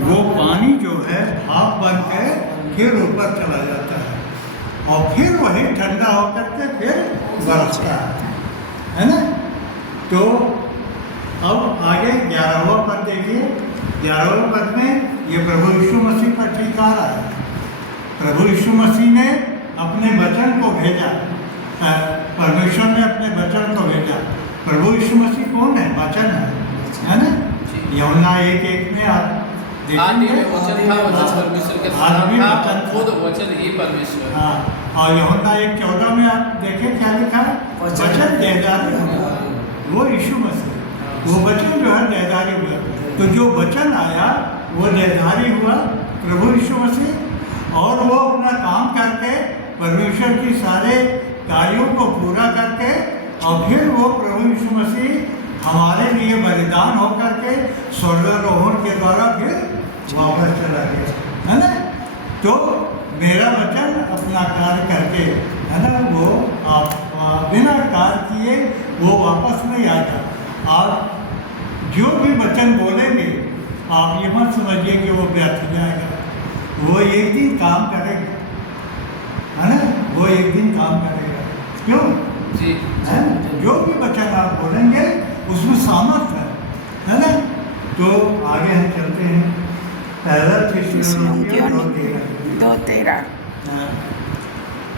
वो पानी जो है भाप बन के फिर ऊपर चला जाता है और फिर वही ठंडा होकर के फिर बरसता है ना। तो अब आगे 11वां पद देखिए। 11वें पद में ये प्रभु यीशु मसीह पर ठीक आ रहा है। प्रभु यीशु मसीह ने अपने वचन को भेजा, परमेश्वर ने अपने वचन को भेजा। प्रभु यीशु मसीह कौन है? वचन है ना। यूहन्ना 1:1 में आप आदि में वचन था, वचन परमेश्वर के साथ था, खुद वचन ही परमेश्वर। हाँ, और यूहन्ना 1:14 में आप देखें क्या लिखा है? वचन देहधारी हुआ, वो यीशु मसीह, वो वचन जो है देहधारी हुआ। तो जो वचन आया वो देहधारी हुआ प्रभु यीशु मसीह, और वो अपना काम करके परमेश्वर की सारे कार्यों को पूरा करके और फिर वो प्रभु यीशु मसीह हमारे लिए बलिदान होकर के स्वर्गारोहण के द्वारा फिर वापस चला गया, है ना। तो मेरा वचन अपना कार्य करके, है ना, वो आप बिना कार्य किए वो वापस नहीं आएगा। आप जो भी वचन बोलेंगे आप ये मत समझिए कि वो व्यर्थ जाएगा, वो एक दिन काम करेगा, है ना, वो एक दिन काम करेगा। क्यों जी, है? जो भी वचन आप बोलेंगे उसमें सामर्थ्य है ना। तो आगे हम चलते हैं। पहला थिस्सलुनीकियों 2:13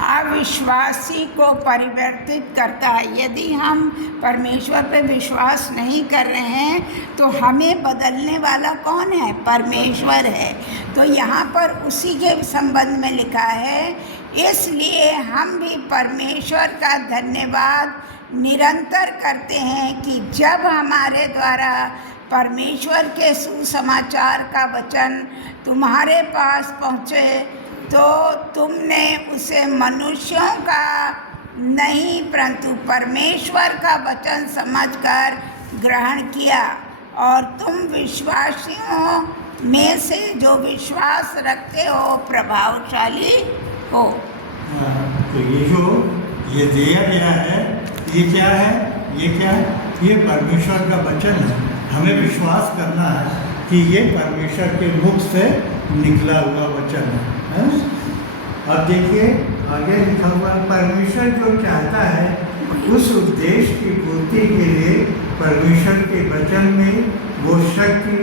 अविश्वासी को परिवर्तित करता है। यदि हम परमेश्वर पे विश्वास नहीं कर रहे हैं तो हमें बदलने वाला कौन है? परमेश्वर है। तो यहाँ पर उसी के संबंध में लिखा है, इसलिए हम भी परमेश्वर का धन्यवाद निरंतर करते हैं कि जब हमारे द्वारा परमेश्वर के सुसमाचार का वचन तुम्हारे पास पहुँचे तो तुमने उसे मनुष्यों का नहीं परंतु परमेश्वर का वचन समझकर ग्रहण किया, और तुम विश्वासियों में से जो विश्वास रखते हो प्रभावशाली हो। तो ये जो ये दिया गया है, ये क्या है? ये क्या है? ये परमेश्वर का वचन है। हमें विश्वास करना है कि ये परमेश्वर के मुख से निकला हुआ वचन है। अब देखिए आगे लिखा हुआ, परमेश्वर जो चाहता है उस उद्देश्य की पूर्ति के लिए परमेश्वर के वचन में वो शक्ति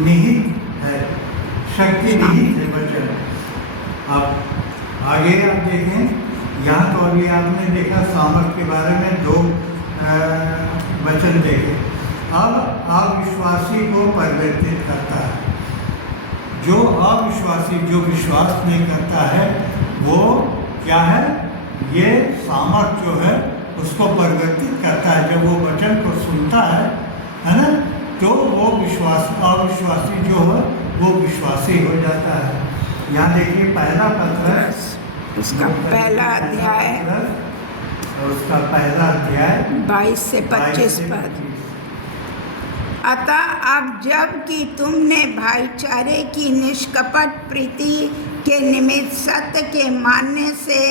निहित है, शक्ति निहित है वचन। अब आगे आप देखें, यहाँ तो अभी आपने देखा सामर्थ के बारे में 2 वचन देखे। अब अविश्वासी को परिवर्तित करता है। जो अविश्वासी, जो विश्वास नहीं करता है, वो क्या है? ये सामर्थ जो है उसको परिवर्तित करता है। जब वो वचन को सुनता है ना, तो वो अविश्वासी जो है वो विश्वासी हो जाता है। यहाँ देखिए पहला पत्र, उसका पहला अध्याय और उसका पहला अध्याय 22 से 25 पद। अतः अब जबकि तुमने भाईचारे की निष्कपट प्रीति के निमित्त सत्य के मानने से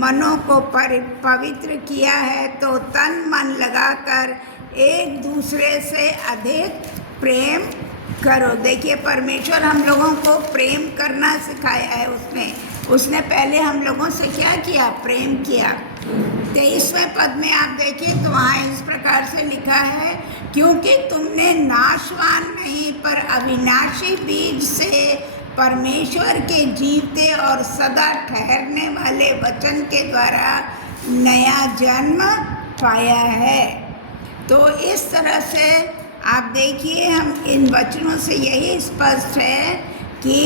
मनों को पवित्र किया है, तो तन मन लगाकर एक दूसरे से अधिक प्रेम करो। देखिए परमेश्वर हम लोगों को प्रेम करना सिखाया है। उसने पहले हम लोगों से क्या किया? प्रेम किया। 23वें पद में आप देखिए तो वहाँ इस प्रकार से लिखा है, क्योंकि तुमने नाशवान नहीं पर अविनाशी बीज से परमेश्वर के जीवते और सदा ठहरने वाले वचन के द्वारा नया जन्म पाया है। तो इस तरह से आप देखिए हम इन वचनों से यही स्पष्ट है कि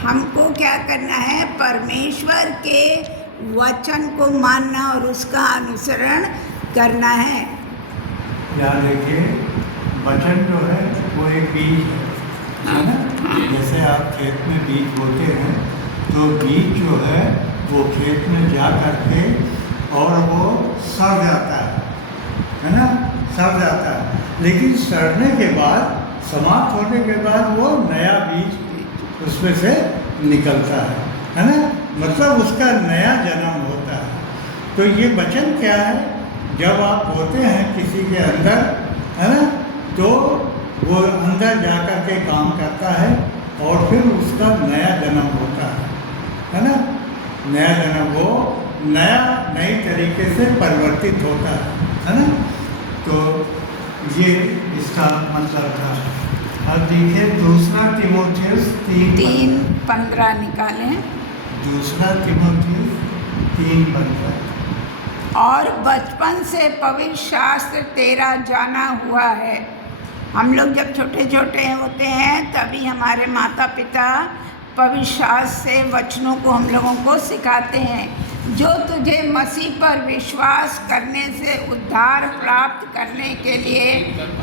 हमको क्या करना है? परमेश्वर के वचन को मानना और उसका अनुसरण करना है। यहाँ देखिए वचन जो है वो एक बीज है ना। जैसे आप खेत में बीज बोते हैं तो बीज जो है वो खेत में जा करके और वो सड़ जाता है ना, सड़ जाता है। लेकिन सड़ने के बाद, समाप्त होने के बाद वो नया बीज उसमें से निकलता है ना, मतलब उसका नया जन्म होता है। तो ये वचन क्या है? जब आप बोते हैं किसी के अंदर, है ना, तो वो अंदर जा कर के काम करता है और फिर उसका नया जन्म होता है ना। नया जन्म वो नई तरीके से परिवर्तित होता है ना। तो ये इसका मतलब था। अब देखिए दूसरा तीमुथियुस 3:15 निकालें। दूसरा तीमुथियुस 3:15। और बचपन से पवित्र शास्त्र तेरा जाना हुआ है। हम लोग जब छोटे छोटे होते हैं तभी हमारे माता पिता पवित्र शास्त्र से वचनों को हम लोगों को सिखाते हैं, जो तुझे मसीह पर विश्वास करने से उद्धार प्राप्त करने के लिए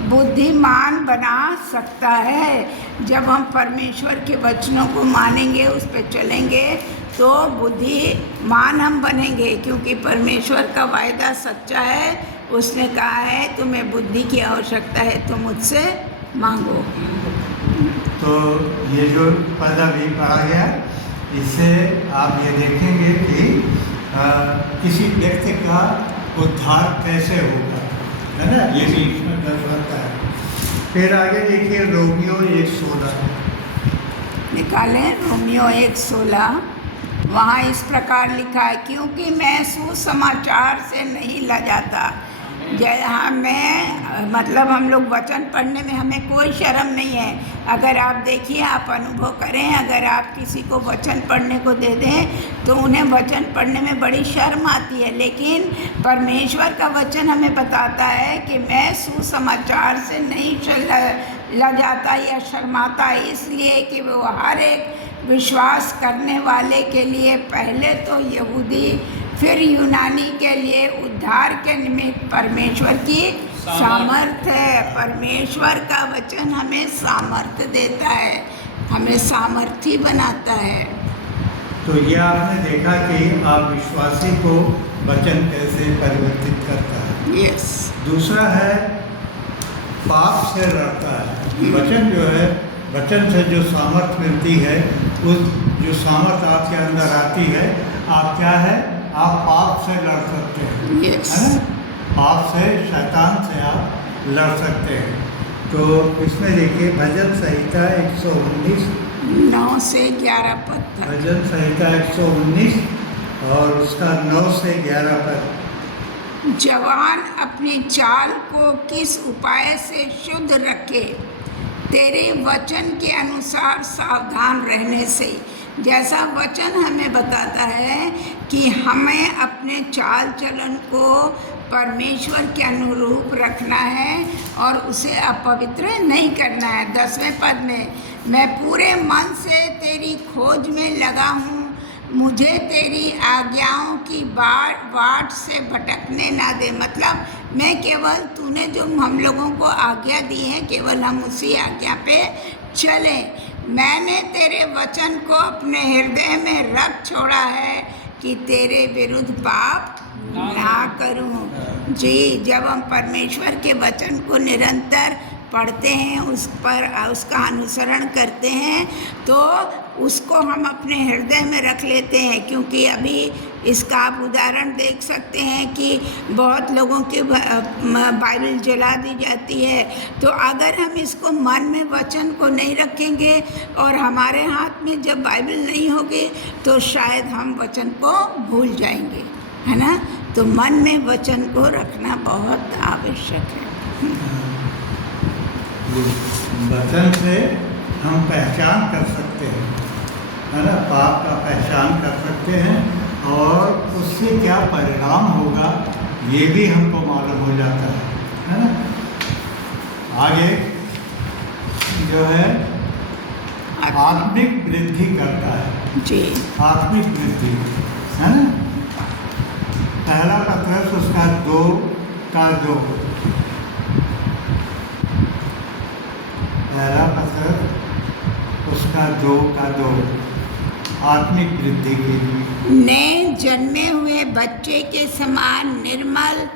बुद्धिमान बना सकता है। जब हम परमेश्वर के वचनों को मानेंगे, उस पर चलेंगे, तो बुद्धिमान हम बनेंगे, क्योंकि परमेश्वर का वायदा सच्चा है। उसने कहा है तुम्हें बुद्धि की आवश्यकता है तो मुझसे मांगो। तो ये जो पद अभी पढ़ा गया, इससे आप ये देखेंगे कि किसी व्यक्ति का उद्धार कैसे होगा, है ना। ये भी इसमें दर्शाता है। फिर आगे देखिए रोमियो 1:16 निकालें। रोमियो 1:16 वहाँ इस प्रकार लिखा है, क्योंकि मैं सुसमाचार से नहीं लजाता। जहाँ मैं मतलब हम लोग वचन पढ़ने में हमें कोई शर्म नहीं है। अगर आप देखिए, आप अनुभव करें, अगर आप किसी को वचन पढ़ने को दे दें तो उन्हें वचन पढ़ने में बड़ी शर्म आती है, लेकिन परमेश्वर का वचन हमें बताता है कि मैं सुसमाचार से नहीं लजाता या शर्माता, इसलिए कि वो हर एक विश्वास करने वाले के लिए पहले तो यहूदी फिर यूनानी के लिए उद्धार के निमित्त परमेश्वर की सामर्थ्य है। परमेश्वर का वचन हमें सामर्थ्य देता है, हमें सामर्थी बनाता है। तो ये आपने देखा कि आप विश्वासी को वचन कैसे परिवर्तित करता है। यस। दूसरा है पाप से लड़ता है। वचन जो है, वचन से जो सामर्थ्य मिलती है, उस जो सामर्थ्य आपके अंदर आती है, आप क्या है, आप पाप से लड़ सकते हैं। Yes. है ना। पाप से, शैतान से आप लड़ सकते हैं। तो इसमें देखिए भजन संहिता 119 9 से 11 पद तक। भजन संहिता 119 और उसका 9 से 11 पद। जवान अपनी चाल को किस उपाय से शुद्ध रखे, तेरे वचन के अनुसार सावधान रहने से। जैसा वचन हमें बताता है कि हमें अपने चाल चलन को परमेश्वर के अनुरूप रखना है और उसे अपवित्र नहीं करना है। 10वें पद में, मैं पूरे मन से तेरी खोज में लगा हूँ, मुझे तेरी आज्ञाओं की बाट से भटकने ना दे। मतलब मैं केवल तूने जो हम लोगों को आज्ञा दी है, केवल हम उसी आज्ञा पे चलें। मैंने तेरे वचन को अपने हृदय में रख छोड़ा है कि तेरे विरुद्ध पाप ना करूं। जी, जब हम परमेश्वर के वचन को निरंतर पढ़ते हैं, उस पर उसका अनुसरण करते हैं, तो उसको हम अपने हृदय में रख लेते हैं। क्योंकि अभी इसका आप उदाहरण देख सकते हैं कि बहुत लोगों की बाइबल जला दी जाती है। तो अगर हम इसको मन में वचन को नहीं रखेंगे और हमारे हाथ में जब बाइबल नहीं होगी, तो शायद हम वचन को भूल जाएंगे, है ना। तो मन में वचन को रखना बहुत आवश्यक है। वचन से हम पहचान कर सकते हैं, है ना, पाप का पहचान कर सकते हैं, और उससे क्या परिणाम होगा ये भी हमको मालूम हो जाता है ना। आगे जो है आत्मिक वृद्धि करता है। जी, आत्मिक वृद्धि, है ना। पहला पत्रस उसका 2:2, पहला पत्रस उसका 2:2, आत्मिक वृद्धि के लिए। नए जन्मे हुए बच्चे के समान निर्मल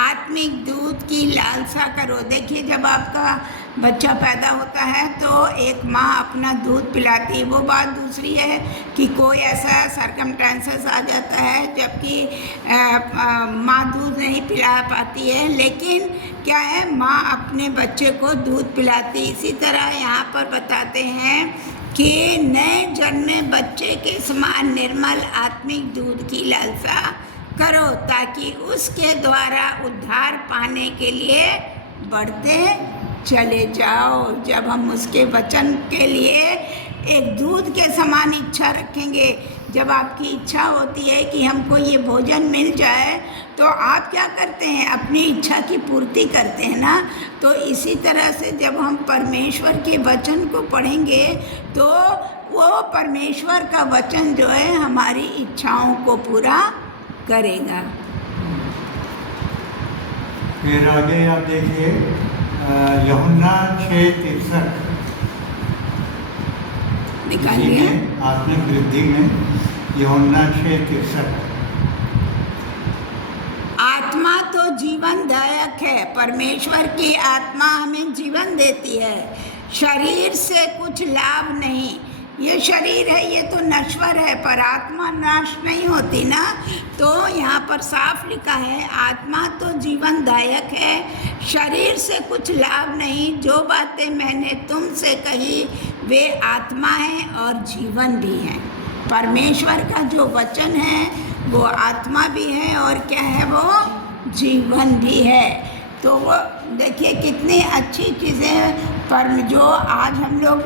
आत्मिक दूध की लालसा करो। देखिए, जब आपका बच्चा पैदा होता है तो एक माँ अपना दूध पिलाती है। वो बात दूसरी है कि कोई ऐसा सरकमस्टेंसेस आ जाता है जबकि माँ दूध नहीं पिला पाती है, लेकिन क्या है, माँ अपने बच्चे को दूध पिलाती। इसी तरह यहाँ पर बताते हैं कि नए जन्मे बच्चे के समान निर्मल आत्मिक दूध की लालसा करो, ताकि उसके द्वारा उद्धार पाने के लिए बढ़ते चले जाओ। जब हम उसके वचन के लिए एक दूध के समान इच्छा रखेंगे, जब आपकी इच्छा होती है कि हमको ये भोजन मिल जाए, तो आप क्या करते हैं? अपनी इच्छा की पूर्ति करते हैं ना। तो इसी तरह से जब हम परमेश्वर के वचन को पढ़ेंगे, तो वो परमेश्वर का वचन जो है हमारी इच्छाओं को पूरा करेगा। फिर आगे आप देखिए यूहन्ना 6:63 निकालिए। आत्मिक वृद्धि में यूहन्ना 6:63 आत्मा तो जीवनदायक है, परमेश्वर की आत्मा हमें जीवन देती है, शरीर से कुछ लाभ नहीं। ये शरीर है, ये तो नश्वर है, पर आत्मा नाश नहीं होती ना। तो यहाँ पर साफ लिखा है, आत्मा तो जीवनदायक है, शरीर से कुछ लाभ नहीं। जो बातें मैंने तुमसे कही वे आत्मा हैं और जीवन भी हैं। परमेश्वर का जो वचन है वो आत्मा भी है और क्या है, वो जीवन भी है। तो वो देखिए कितनी अच्छी चीज़ें पर जो आज हम लोग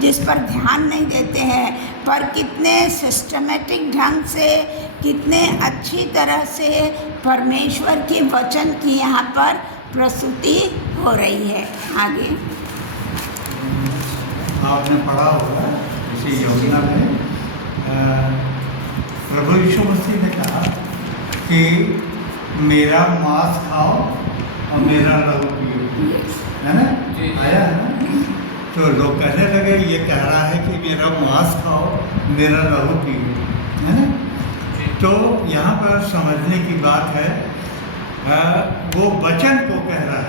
जिस पर ध्यान नहीं देते हैं, पर कितने सिस्टमेटिक ढंग से, कितने अच्छी तरह से परमेश्वर के वचन की यहाँ पर प्रस्तुति हो रही है। आगे आपने पढ़ा होगा इसी यूहन्ना में प्रभु यीशु मसीह ने कहा कि मेरा मांस खाओ और मेरा लहू पियो, है ना? आया है ना? तो लोग कहने लगे ये कह रहा है कि मेरा मांस खाओ मेरा लहू पियो, है ना? तो यहाँ पर समझने की बात है, वो वचन को कह रहा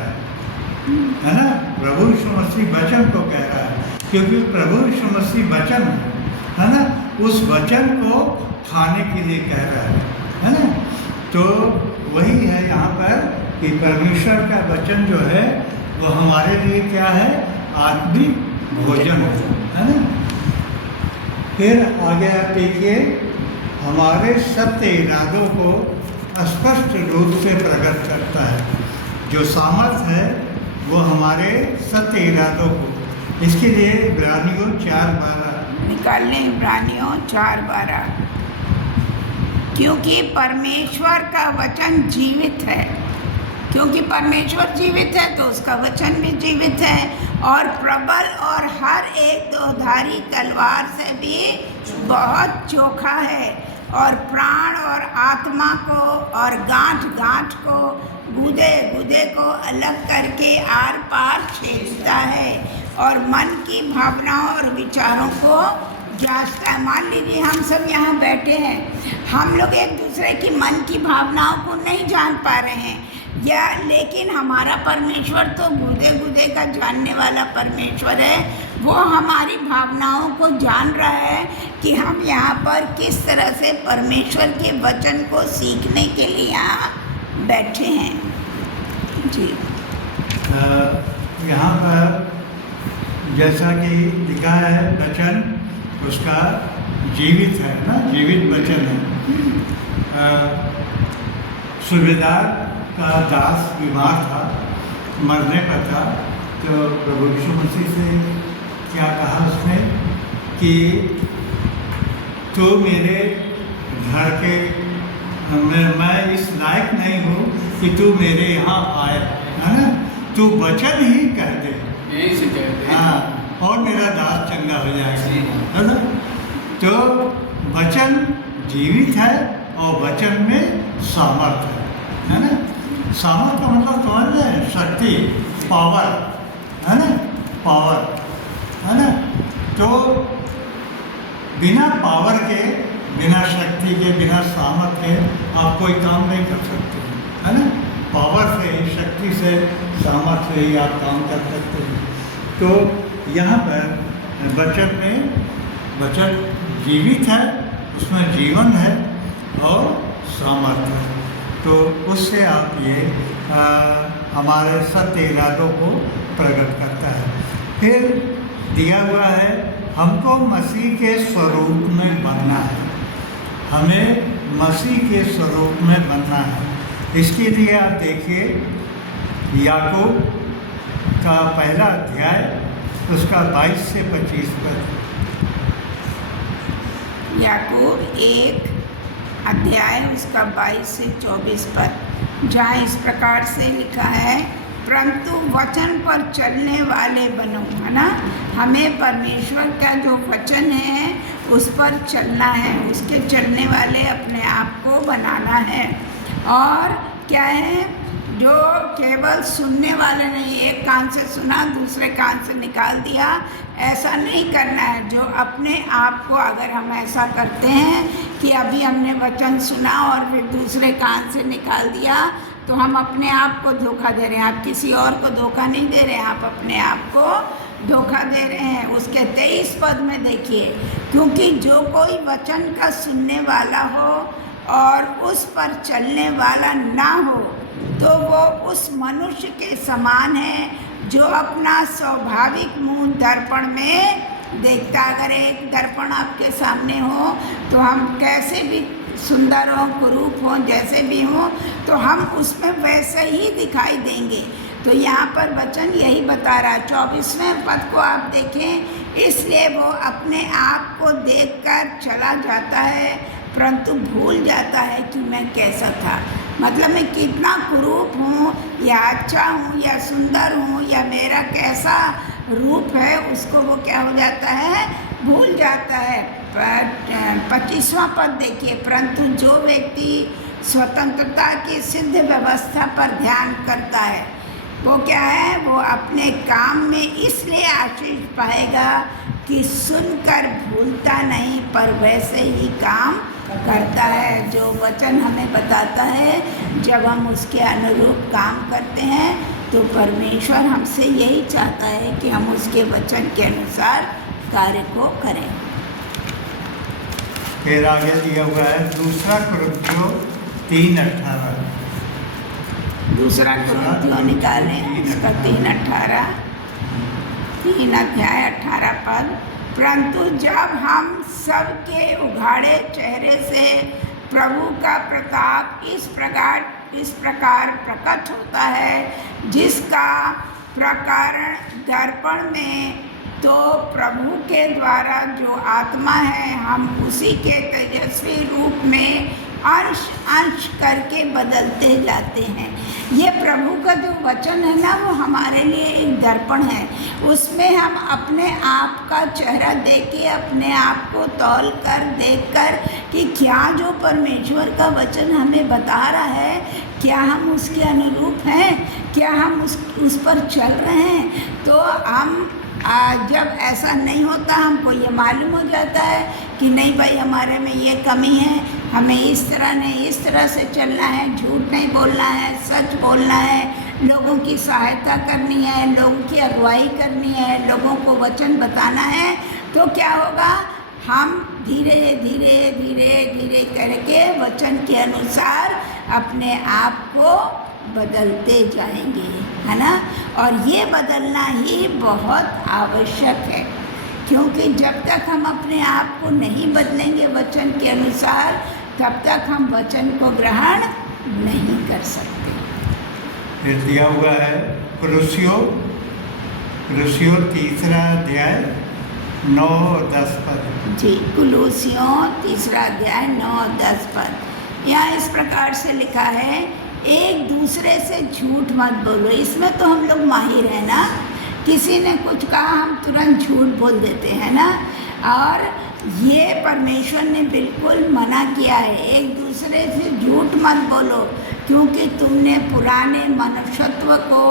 है ना? प्रभु यीशु मसीह वचन को कह रहा है, क्योंकि प्रभु यीशु मसीह वचन है ना? उस वचन को खाने के लिए कह रहा है ना? तो वही है यहाँ पर कि परमेश्वर का वचन जो है वो हमारे लिए क्या है? आत्मिक भोजन है ना? फिर आगे आप देखिए, हमारे सत्य इरादों को स्पष्ट रूप से प्रकट करता है। जो सामर्थ्य है वो हमारे सत्य इरादों को, इसके लिए इब्रानियों 4:12 निकालने। इब्रानियों 4:12 क्योंकि परमेश्वर का वचन जीवित है। क्योंकि परमेश्वर जीवित है तो उसका वचन भी जीवित है, और प्रबल और हर एक दोधारी तलवार से भी बहुत चोखा है, और प्राण और आत्मा को और गांठ गांठ को, गूदे गूदे को अलग करके आर पार छेदता है, और मन की भावनाओं और विचारों को जांचता है। मान लीजिए हम सब यहाँ बैठे हैं, हम लोग एक दूसरे की मन की भावनाओं को नहीं जान पा रहे हैं, या लेकिन हमारा परमेश्वर तो गूदे गूदे का जानने वाला परमेश्वर है। वो हमारी भावनाओं को जान रहा है कि हम यहाँ पर किस तरह से परमेश्वर के वचन को सीखने के लिए यहाँ बैठे हैं। जी यहाँ पर जैसा कि लिखा है वचन उसका जीवित है ना, जीवित वचन है। सूबेदार का दास बीमार था, मरने पर था, तो प्रभु यीशु मसीह से क्या कहा उसने कि तू मेरे घर के मैं इस लायक नहीं हूँ कि तू मेरे यहाँ आए, है ना? तू वचन ही कह दे, यही से कहते हैं। हाँ, और मेरा दास चंगा हो जाएगा, है ना? तो वचन जीवित है और वचन में सामर्थ्य है ना? सामर्थ्य का मतलब समझ रहे? शक्ति, पावर, है ना? पावर, है ना? तो बिना पावर के, बिना शक्ति के, बिना सामर्थ्य के आप कोई काम नहीं कर सकते, है ना? पावर से ही, शक्ति से, सामर्थ्य से ही आप काम कर सकते हैं। तो यहाँ पर वचन में, वचन जीवित है, उसमें जीवन है और सामर्थ्य है। तो उससे आप ये हमारे सत्य इरादों को प्रकट करता है। फिर दिया हुआ है हमको मसीह के स्वरूप में बनना है, हमें मसीह के स्वरूप में बनना है। इसके लिए आप देखिए याकूब का पहला अध्याय उसका 22 से 25 पद। याकूब 1 अध्याय उसका 22 से 24 पद, जहाँ इस प्रकार से लिखा है, परंतु वचन पर चलने वाले बनो, है ना। हमें परमेश्वर का जो वचन है उस पर चलना है, उसके चलने वाले अपने आप को बनाना है। और क्या है, जो केवल सुनने वाले नहीं, एक कान से सुना दूसरे कान से निकाल दिया, ऐसा नहीं करना है। जो अपने आप को, अगर हम ऐसा करते हैं कि अभी हमने वचन सुना और फिर दूसरे कान से निकाल दिया, तो हम अपने आप को धोखा दे रहे हैं। आप किसी और को धोखा नहीं दे रहे हैं, आप अपने आप को धोखा दे रहे हैं। उसके 23 पद में देखिए, क्योंकि जो कोई वचन का सुनने वाला हो और उस पर चलने वाला ना हो, तो वो उस मनुष्य के समान है जो अपना स्वाभाविक मुँह दर्पण में देखता। अगर एक दर्पण आपके सामने हो तो हम कैसे भी सुंदर हो, कुरूप हो, जैसे भी हो, तो हम उसमें वैसे ही दिखाई देंगे। तो यहाँ पर वचन यही बता रहा है। 24वें पद को आप देखें, इसलिए वो अपने आप को देखकर चला जाता है, परंतु भूल जाता है कि मैं कैसा था। मतलब मैं कितना कुरूप हूँ, या अच्छा हूँ, या सुंदर हूँ, या मेरा कैसा रूप है, उसको वो क्या हो जाता है, भूल जाता है। 25वां पद देखिए, परंतु जो व्यक्ति स्वतंत्रता की सिद्ध व्यवस्था पर ध्यान करता है, वो क्या है, वो अपने काम में इसलिए आशीष पाएगा कि सुनकर भूलता नहीं, पर वैसे ही काम करता है। जो वचन हमें बताता है, जब हम उसके अनुरूप काम करते हैं, तो परमेश्वर हमसे यही चाहता है कि हम उसके वचन के अनुसार कार्य को करें। फिर आगे दिया हुआ है 2 कुरिन्थियों 3:18। 2 कुरिन्थियों निकालें, इसका 3:18, 3 अध्याय 18 पद, परंतु जब हम सबके उघाड़े चेहरे से प्रभु का प्रताप इस प्रकार प्रकट होता है, जिसका प्रकारण दर्पण में, तो प्रभु के द्वारा जो आत्मा है, हम उसी के तेजस्वी रूप में अंश अंश करके बदलते जाते हैं। ये प्रभु का जो वचन है ना, वो हमारे लिए एक दर्पण है। उसमें हम अपने आप का चेहरा देख के, अपने आप को तौल कर देख कर कि क्या जो परमेश्वर का वचन हमें बता रहा है, क्या हम उसके अनुरूप हैं, क्या हम उस पर चल रहे हैं। तो हम जब ऐसा नहीं होता, हमको ये मालूम हो जाता है कि नहीं भाई, हमारे में ये कमी है, हमें इस तरह नहीं, इस तरह से चलना है, झूठ नहीं बोलना है, सच बोलना है, लोगों की सहायता करनी है, लोगों की अगुवाई करनी है, लोगों को वचन बताना है। तो क्या होगा, हम धीरे धीरे धीरे धीरे करके वचन के अनुसार अपने आप को बदलते जाएंगे, है ना। और ये बदलना ही बहुत आवश्यक है, क्योंकि जब तक हम अपने आप को नहीं बदलेंगे वचन के अनुसार, तब तक हम वचन को ग्रहण नहीं कर सकते। फिर दिया हुआ है कुलुस्सियों 3 अध्याय 9 और 10 पद। जी, कुलुस्सियों 3 अध्याय 9 और 10 पद। यहाँ इस प्रकार से लिखा है, एक दूसरे से झूठ मत बोलो। इसमें तो हम लोग माहिर हैं ना, किसी ने कुछ कहा हम तुरंत झूठ बोल देते हैं ना। और ये परमेश्वर ने बिल्कुल मना किया है, एक दूसरे से झूठ मत बोलो, क्योंकि तुमने पुराने मनुष्यत्व को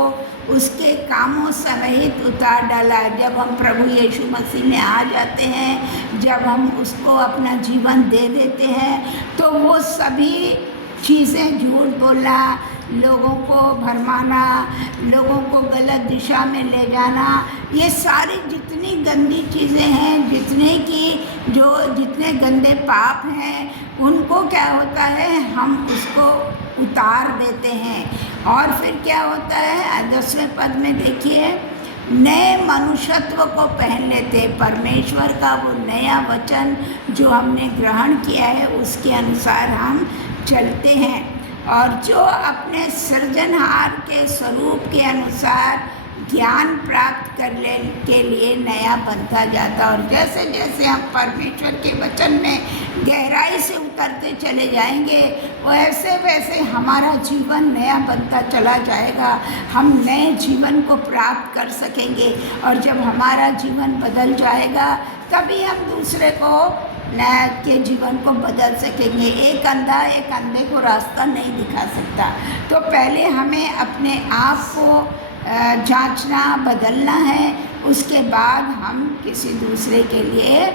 उसके कामों सहित उतार डाला। जब हम प्रभु यीशु मसीह में आ जाते हैं, जब हम उसको अपना जीवन दे देते हैं, तो वो सभी चीज़ें, झूठ बोलना, लोगों को भरमाना, लोगों को गलत दिशा में ले जाना, ये सारी जितनी गंदी चीज़ें हैं, जितने गंदे पाप हैं, उनको क्या होता है, हम उसको उतार देते हैं। और फिर क्या होता है, 10वें पद में देखिए, नए मनुष्यत्व को पहन लेते। परमेश्वर का वो नया वचन जो हमने ग्रहण किया है उसके अनुसार हम चलते हैं, और जो अपने सृजनहार के स्वरूप के अनुसार ज्ञान प्राप्त करने के लिए नया बनता जाता। और जैसे जैसे हम परमेश्वर के वचन में गहराई से उतरते चले जाएंगे, वैसे वैसे हमारा जीवन नया बनता चला जाएगा। हम नए जीवन को प्राप्त कर सकेंगे, और जब हमारा जीवन बदल जाएगा तभी हम दूसरे को नया के जीवन को बदल सकेंगे। एक अंधा एक अंधे को रास्ता नहीं दिखा सकता। तो पहले हमें अपने आप को जांचना, बदलना है, उसके बाद हम किसी दूसरे के लिए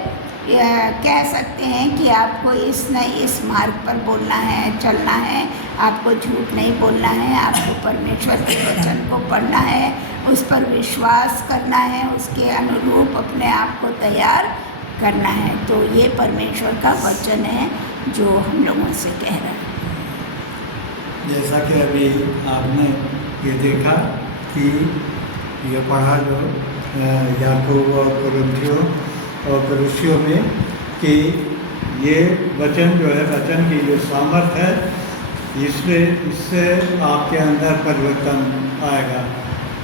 कह सकते हैं कि आपको इस मार्ग पर बोलना है, चलना है, आपको झूठ नहीं बोलना है, आपको परमेश्वर के वचन को पढ़ना है, उस पर विश्वास करना है, उसके अनुरूप अपने आप को तैयार करना है। तो ये परमेश्वर का वचन है जो हम लोगों से कह रहा है। जैसा कि अभी आपने ये देखा कि ये पढ़ा जो याकूब और कुरिन्थियों में कि ये वचन जो है, वचन की जो सामर्थ है, इससे आपके अंदर परिवर्तन आएगा।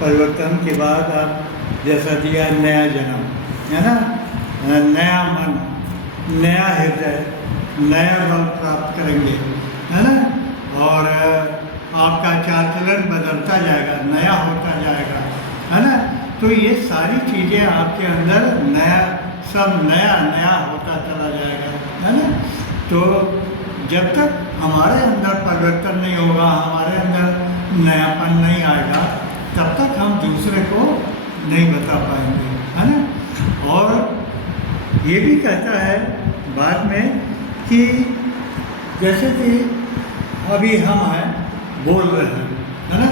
परिवर्तन के बाद आप जैसा दिया नया जन्म, है ना, नया मन, नया हृदय, नया बल प्राप्त करेंगे, है ना, और आपका चाल चलन बदलता जाएगा, नया होता जाएगा, है ना। तो ये सारी चीज़ें आपके अंदर सब नया होता चला जाएगा, है ना। तो जब तक हमारे अंदर परिवर्तन नहीं होगा, हमारे अंदर नयापन नहीं आएगा, तब तक हम दूसरे को नहीं बता पाएंगे, है ना। और ये भी कहता है बाद में कि जैसे कि अभी हम हैं, बोल रहे हैं, है ना,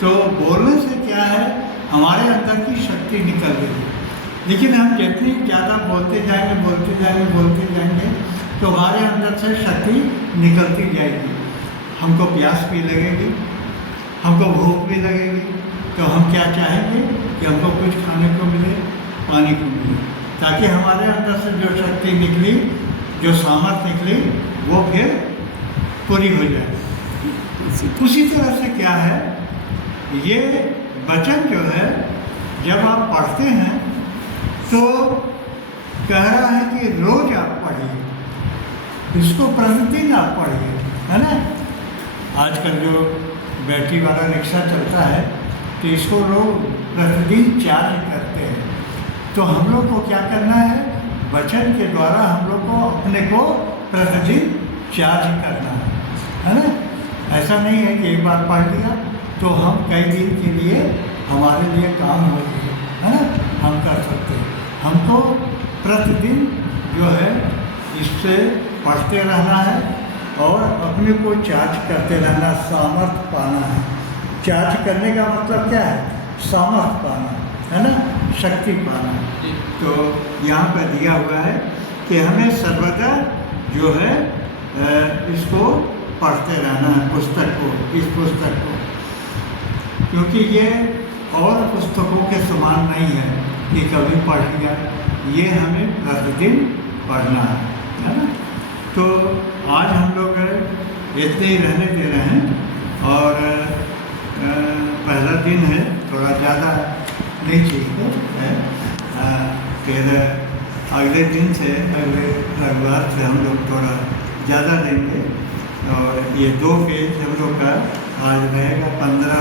तो बोलने से क्या है, हमारे अंदर की शक्ति निकल रही है। लेकिन हम जितनी ज़्यादा बोलते जाएंगे तो हमारे अंदर से शक्ति निकलती जाएगी। हमको प्यास भी लगेगी, हमको भूख भी लगेगी, तो हम क्या चाहेंगे कि हमको कुछ खाने को मिले, पानी को मिले, ताकि हमारे अंदर से जो शक्ति निकली, जो सामर्थ निकली, वो फिर पूरी हो जाए। उसी तरह से क्या है, ये वचन जो है जब आप पढ़ते हैं तो कह रहा है कि रोज आप पढ़िए, इसको प्रतिदिन आप पढ़िए, है ना। आजकल जो बैटरी वाला रिक्शा चलता है तो इसको लोग प्रतिदिन चार्ज करते हैं। तो हम लोग को क्या करना है, वचन के द्वारा हम लोग को अपने को प्रतिदिन चार्ज करना है ना। ऐसा नहीं है कि एक बार पढ़ लिया तो हम कई दिन के लिए हमारे लिए काम हो गया, है ना, हम कर सकते हैं। हमको प्रतिदिन जो है इससे पढ़ते रहना है और अपने को चार्ज करते रहना, सामर्थ पाना है। चार्ज करने का मतलब क्या है, सामर्थ पाना, है ना, शक्ति पाना। तो यहाँ पर दिया हुआ है कि हमें सर्वदा जो है इसको पढ़ते रहना है, पुस्तक को, इस पुस्तक को, क्योंकि ये और पुस्तकों के समान नहीं है कि कभी पढ़ लिया, ये हमें प्रतिदिन पढ़ना है ना। तो आज हम लोग इतने ही रहने दे रहे हैं और पहला दिन है, थोड़ा ज़्यादा नहीं चाहिए है, फिर अगले दिन से, अगले रविवार से हम लोग थोड़ा ज़्यादा देंगे। और ये 2 पेज हम लोग का आज रहेगा 15